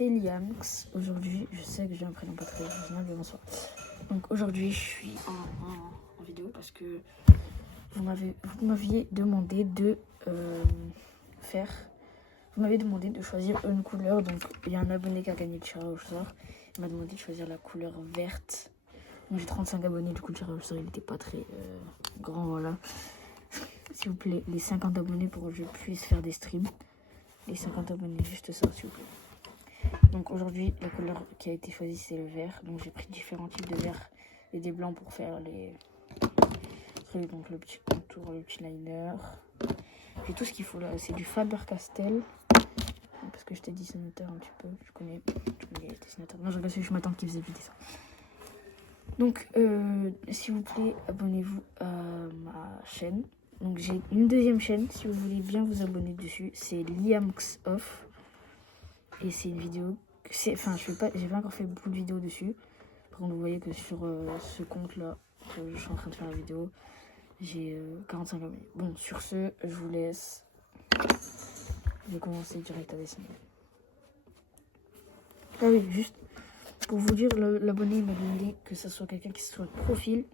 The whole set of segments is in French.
c'est Liamx. Aujourd'hui, je sais que j'ai un prénom pas très original, mais bonsoir. Donc aujourd'hui, je suis en vidéo parce que vous m'aviez demandé de faire... Vous m'avez demandé de choisir une couleur. Donc il y a un abonné qui a gagné le tirage au sort. Il m'a demandé de choisir la couleur verte. Donc j'ai 35 abonnés, du coup le tirage au sort il n'était pas très grand, voilà. S'il vous plaît, les 50 abonnés pour que je puisse faire des streams. Les 50 abonnés, juste ça, s'il vous plaît. Donc aujourd'hui, la couleur qui a été choisie, c'est le vert. Donc j'ai pris différents types de vert et des blancs pour faire les trucs. Donc le petit contour, le petit liner. J'ai tout ce qu'il faut là. C'est du Faber-Castell. Parce que j'étais dessinateur un petit peu. Je connais les dessinateurs. Non, je regarde, c'est juste ma tante qui faisait du dessin. Donc, s'il vous plaît, abonnez-vous à ma chaîne. Donc j'ai une deuxième chaîne, si vous voulez bien vous abonner dessus, c'est Liamx Off. Et c'est une vidéo, enfin j'ai pas encore fait beaucoup de vidéos dessus. Par contre vous voyez que sur ce compte là, que je suis en train de faire la vidéo, j'ai 45 abonnés. Bon, sur ce, je vous laisse. Je vais commencer direct à dessiner. Ah oui, juste pour vous dire, l'abonné m'a demandé que ce soit quelqu'un qui soit de profil.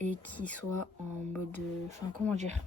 Et qui soit en mode... Enfin, comment dire?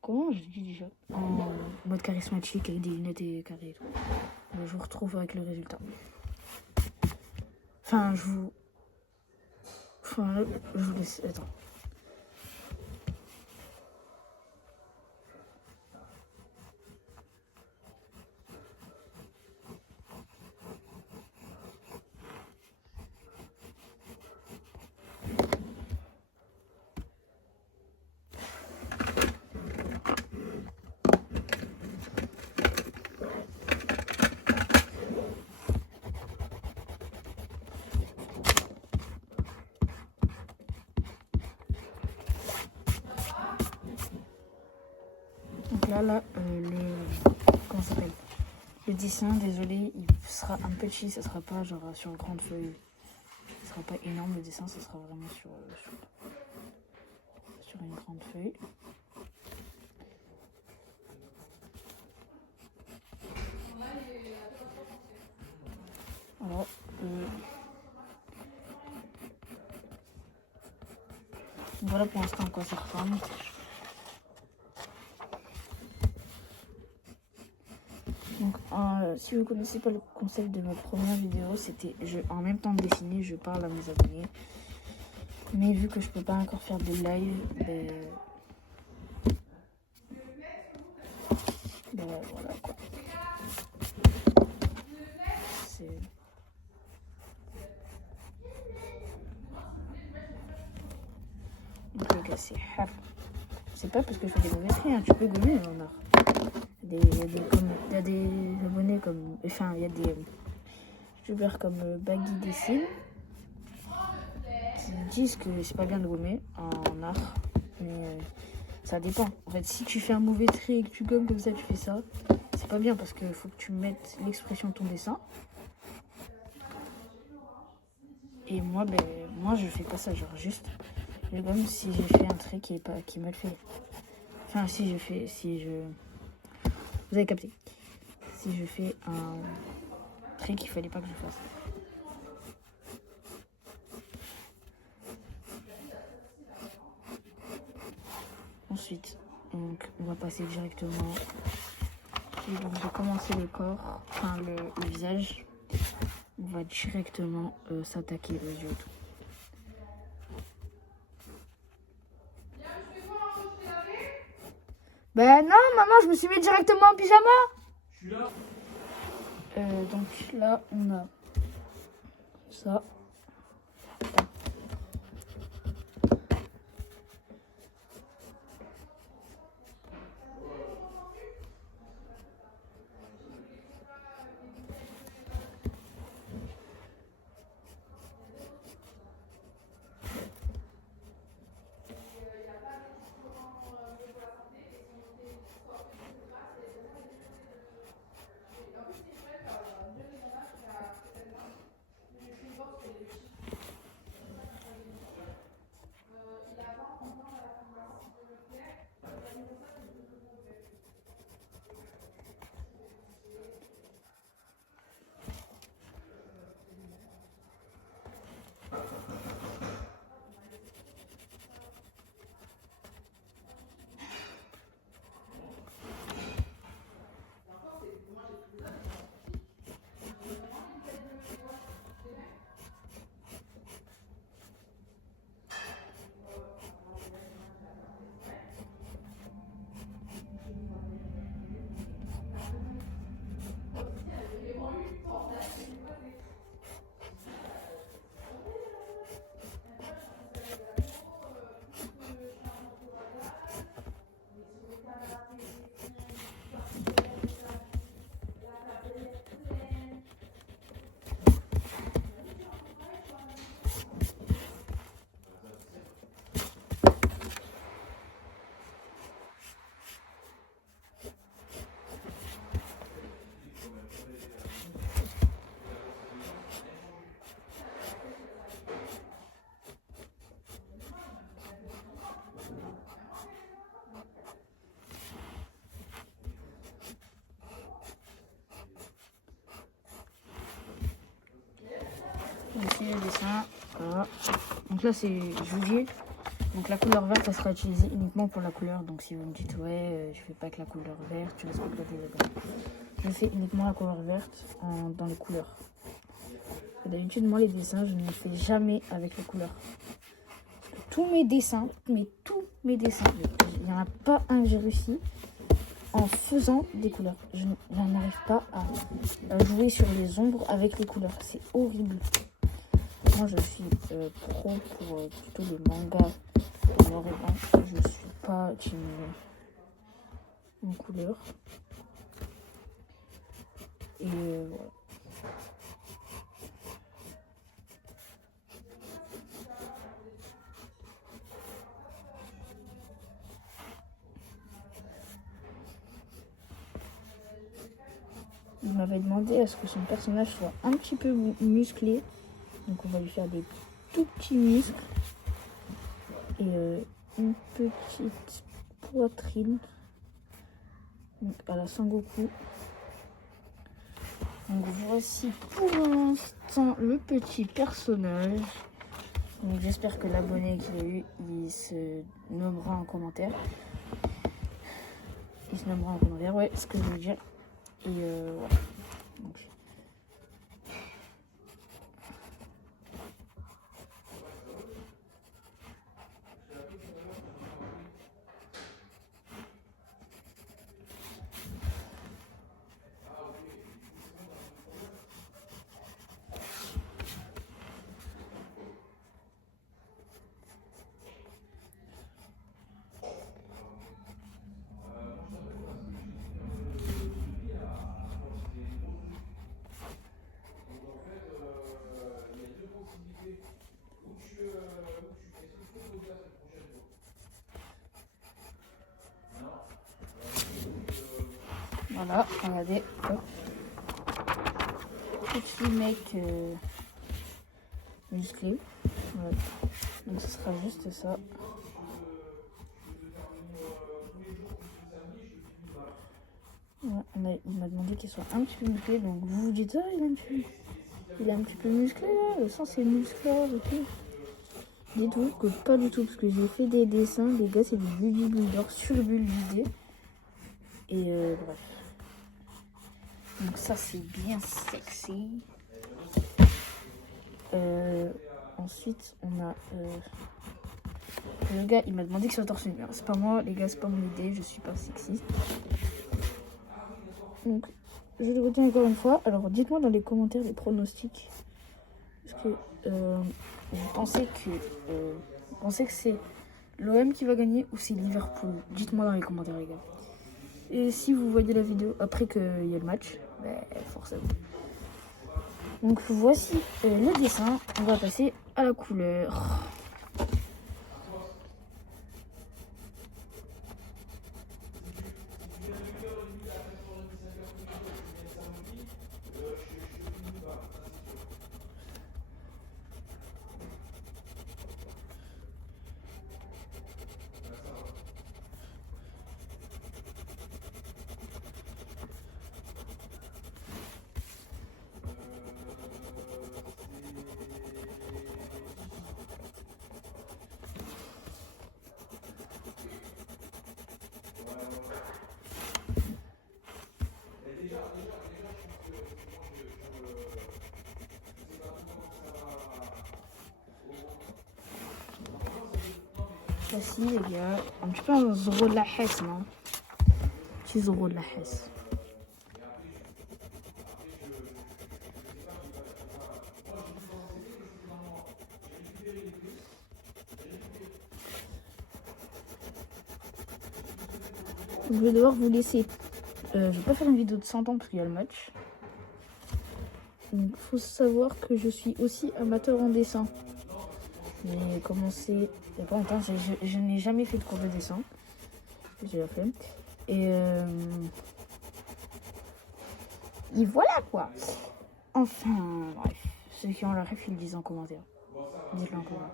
Comment je dis déjà? En mode charismatique, avec des lunettes et carré et tout. Je vous retrouve avec le résultat. Enfin, je vous laisse... Attends. Donc là, comment ça s'appelle? Le dessin, désolé, il sera un petit, ça sera pas genre sur une grande feuille. Ce sera pas énorme le dessin, ça sera vraiment sur une grande feuille. Alors, voilà pour l'instant à quoi ça ressemble. Donc, si vous ne connaissez pas le concept de ma première vidéo, c'était en même temps de dessiner, je parle à mes abonnés. Mais vu que je peux pas encore faire de live, voilà quoi. C'est... Donc les gars, c'est hard. C'est pas parce que je fais des mauvais traits, hein. Tu peux gommer en art. Il y a des abonnés comme... Enfin, il y a des youtubeurs comme Baggy Dessine qui disent que c'est pas bien de gommer en art. Mais ça dépend. En fait, si tu fais un mauvais trait et que tu gommes comme ça, tu fais ça, c'est pas bien parce qu'il faut que tu mettes l'expression de ton dessin. Et moi, je fais pas ça. Genre juste, je gomme si j'ai fait un trait qui est mal fait. Enfin, vous avez capté. Si je fais un trait qu'il fallait pas que je fasse. Ensuite, donc, on va passer directement. Et donc, j'ai commencé le corps, enfin le visage. On va directement s'attaquer aux yeux et tout. Ben non, maman, je me suis mis directement en pyjama. Je suis là. Donc là, on a ça. Ici le dessin. Voilà. Donc là c'est juillet. Donc la couleur verte elle sera utilisée uniquement pour la couleur. Donc si vous me dites ouais je fais pas avec la couleur verte, tu laisses pas des je fais uniquement la couleur verte dans les couleurs. D'habitude moi les dessins je ne les fais jamais avec les couleurs. Tous mes dessins, il n'y en a pas un que j'ai réussi en faisant des couleurs. Je n'arrive pas à jouer sur les ombres avec les couleurs. C'est horrible. Moi, je suis pro pour plutôt le manga en noir et blanc. Je suis pas team en couleur. Et voilà. Il m'avait demandé à ce que son personnage soit un petit peu musclé. Donc on va lui faire des tout petits muscles. Et une petite poitrine. Donc à la Sangoku. Donc voici pour l'instant le petit personnage. Donc j'espère que l'abonné qu'il a eu, il se nommera en commentaire. Ouais, ce que je veux dire. Et voilà. Donc, voilà, regardez. Hop. Petit mec musclé. Voilà. Donc ce sera juste ça. Ouais, il m'a demandé qu'il soit un petit peu musclé. Donc vous vous dites, ah, il est un petit peu musclé là. Le sens c'est musclé et tout. Dites-vous que pas du tout. Parce que j'ai fait des dessins. Les gars, c'est du bodybuilder surbuildé. Et bref. Donc ça c'est bien sexy. Ensuite on a le gars il m'a demandé qu'il soit torse nu. C'est pas moi les gars, c'est pas mon idée, je suis pas sexiste. Donc je le retiens encore une fois. Alors dites-moi dans les commentaires les pronostics. Parce que vous pensez que c'est l'OM qui va gagner ou c'est Liverpool. Dites-moi dans les commentaires les gars. Et si vous voyez la vidéo après qu'il y ait le match, ben, forcément. Donc voici le dessin. On va passer à la couleur. Voici les gars, un petit peu un Zoro de la Hesse, non? Petit Zoro de la Hesse. Je vais devoir vous laisser. Je vais pas faire une vidéo de 100 ans parce qu'il y a le match. Donc il faut savoir que je suis aussi amateur en dessin. J'ai commencé il n'y a pas longtemps, je n'ai jamais fait de cours de dessin. J'ai la flemme. Et voilà quoi. Enfin bref, ceux qui ont la ref ils le disent en commentaire. Dites-le en commentaire.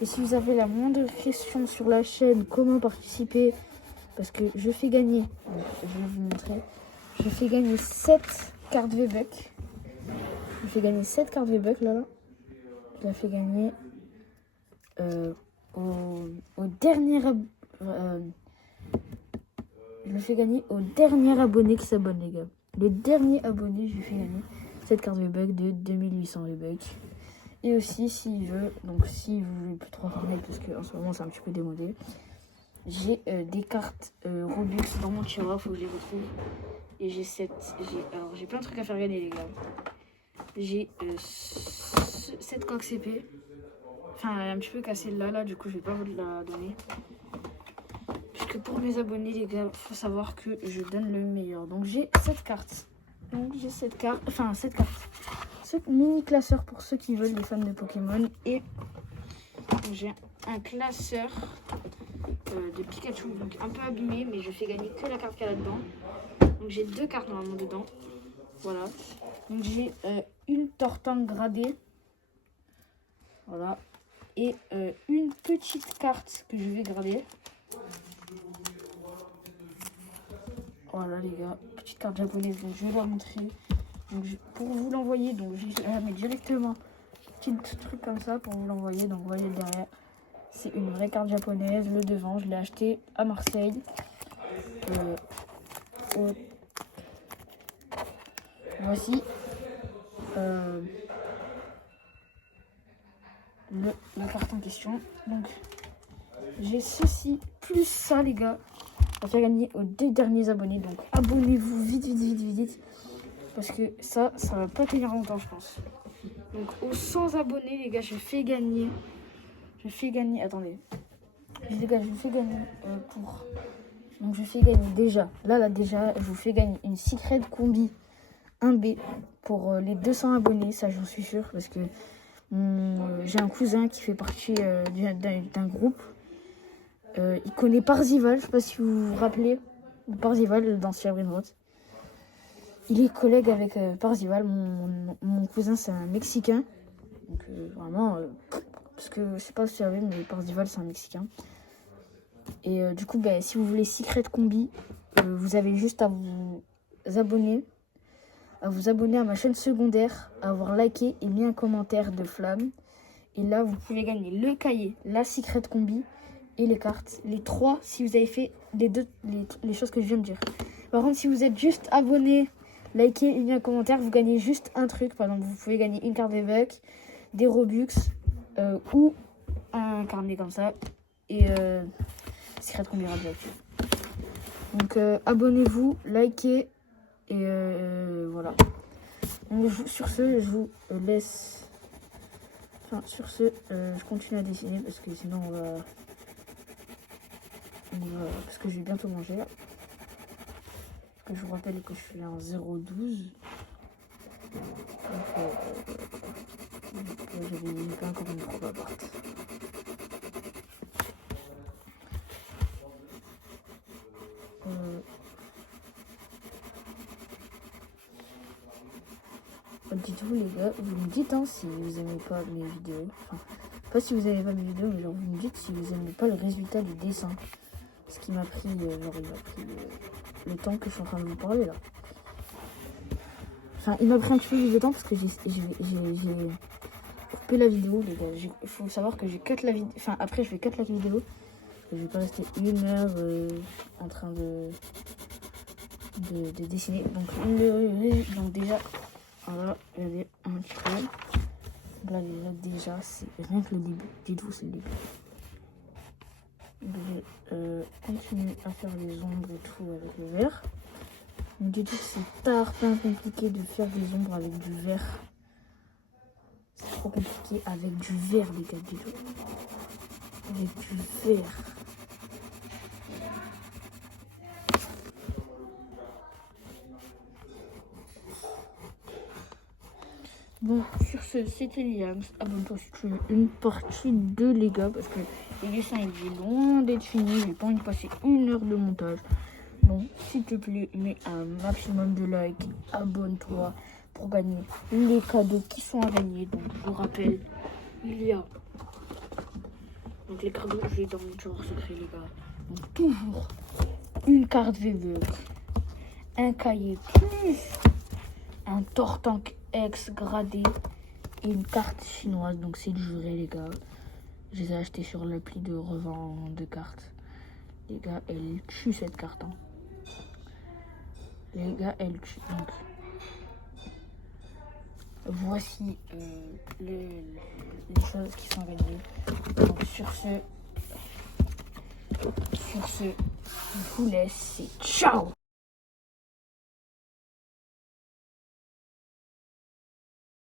Et si vous avez la moindre question sur la chaîne, comment participer, parce que je fais gagner, donc je vais vous montrer, je fais gagner 7 cartes V-Bucks. Je fais gagner 7 cartes V-Bucks là. Je la fais gagner au dernier je le fais gagner au dernier abonné qui s'abonne, les gars. Le dernier abonné, je lui fais gagner cette carte V-Bucks de 2800 V-Bucks. Et aussi, s'il veut, donc si vous voulez plus trop Fortnite, parce qu'en ce moment c'est un petit peu démodé, j'ai des cartes Robux dans mon tiroir, faut que je les retrouve. Et alors j'ai plein de trucs à faire gagner, les gars. J'ai 7 coques CP. Enfin, elle est un petit peu cassée là, du coup je vais pas vous la donner. Puisque pour mes abonnés, les gars, faut savoir que je donne le meilleur. Donc j'ai 7 cartes. Donc j'ai 7 cartes. Enfin 7 cartes. Ce mini classeur pour ceux qui veulent, les fans de Pokémon. Et j'ai un classeur de Pikachu. Donc un peu abîmé, mais je fais gagner que la carte qu'il y a là-dedans. Donc j'ai 2 cartes normalement dedans. Voilà. Donc j'ai une Tortank gradée. Voilà. Et une petite carte que je vais grader. Voilà les gars, petite carte japonaise, donc je vais la montrer. Donc pour vous l'envoyer, donc je la mets directement, petit truc comme ça pour vous l'envoyer. Donc vous voyez derrière, c'est une vraie carte japonaise. Le devant, je l'ai acheté à Marseille. Voici la carte en question. Donc j'ai ceci plus ça, les gars. On va faire gagner aux 2 derniers abonnés. Donc abonnez-vous vite. Parce que ça va pas tenir longtemps, je pense. Donc aux 100 abonnés, les gars, je fais gagner. Attendez. Les gars, je fais gagner pour. Donc je fais gagner déjà. Là, déjà, je vous fais gagner une Secret Combi 1B pour les 200 abonnés. Ça, j'en suis sûre. Parce que j'ai un cousin qui fait partie d'un groupe. Il connaît Parzival, je sais pas si vous vous rappelez. Parzival dans Sierra Road. Il est collègue avec Parzival. Mon cousin, c'est un Mexicain. Donc vraiment, parce que je sais pas si vous savez, mais Parzival, c'est un Mexicain. Et du coup, si vous voulez Secret Combi, vous avez juste à vous abonner. À vous abonner à ma chaîne secondaire, à avoir liké et mis un commentaire de flamme. Et là, vous pouvez gagner le cahier, la Secret Combi et les cartes. Les 3 si vous avez fait les choses que je viens de dire. Par contre, si vous êtes juste abonné, liké et mis un commentaire, vous gagnez juste un truc. Par exemple, vous pouvez gagner une carte V-Bucks, des Robux ou un carnet comme ça. Et Secret Combi radioactif. Donc abonnez-vous, likez. Et voilà. Donc, sur ce, je vous laisse. Enfin, sur ce, je continue à dessiner parce que sinon on va. Parce que je vais bientôt manger. Là. Que je vous rappelle que je suis en 0,12. Donc, j'avais pas encore une probe à part. Dites-vous les gars, vous me dites si vous aimez pas mes vidéos. Enfin, pas si vous aimez pas mes vidéos, mais genre vous me dites si vous aimez pas le résultat du dessin. Ce qui m'a pris, le temps que je suis en train de vous parler là. Enfin, il m'a pris un petit peu plus de temps parce que j'ai coupé la vidéo, les gars. Il faut savoir que j'ai cut la vidéo. Enfin, après, je vais cut la vidéo. Et je vais pas rester 1 heure en train de dessiner. Donc déjà. Voilà, regardez un petit peu. Là, déjà, c'est rien que le début. Dites-vous, c'est le début. Je vais continuer à faire les ombres et tout avec le vert. Dites-vous que c'est pas compliqué de faire des ombres avec du vert. C'est trop compliqué avec du vert, les gars. Dites-vous. Avec du vert. Bon, sur ce, c'était Liam. Abonne-toi si tu veux une partie 2, les gars, parce que le dessin il est loin d'être fini. J'ai pas envie de passer 1 heure de montage. Donc, s'il te plaît, mets un maximum de likes. Abonne-toi pour gagner les cadeaux qui sont à gagner. Donc, je vous rappelle, il y a Donc les cartes, je vais dans mon tiroir secret, les gars. Donc toujours une carte VV, un cahier plus un Tortank X gradé et une carte chinoise. Donc c'est du vrai, les gars. Je les ai achetés sur l'appli de revente de cartes. Les gars, elle tue cette carte. Hein. Les gars, elle tue. Donc, voici les choses qui sont gagnées. Donc sur ce, je vous laisse et ciao!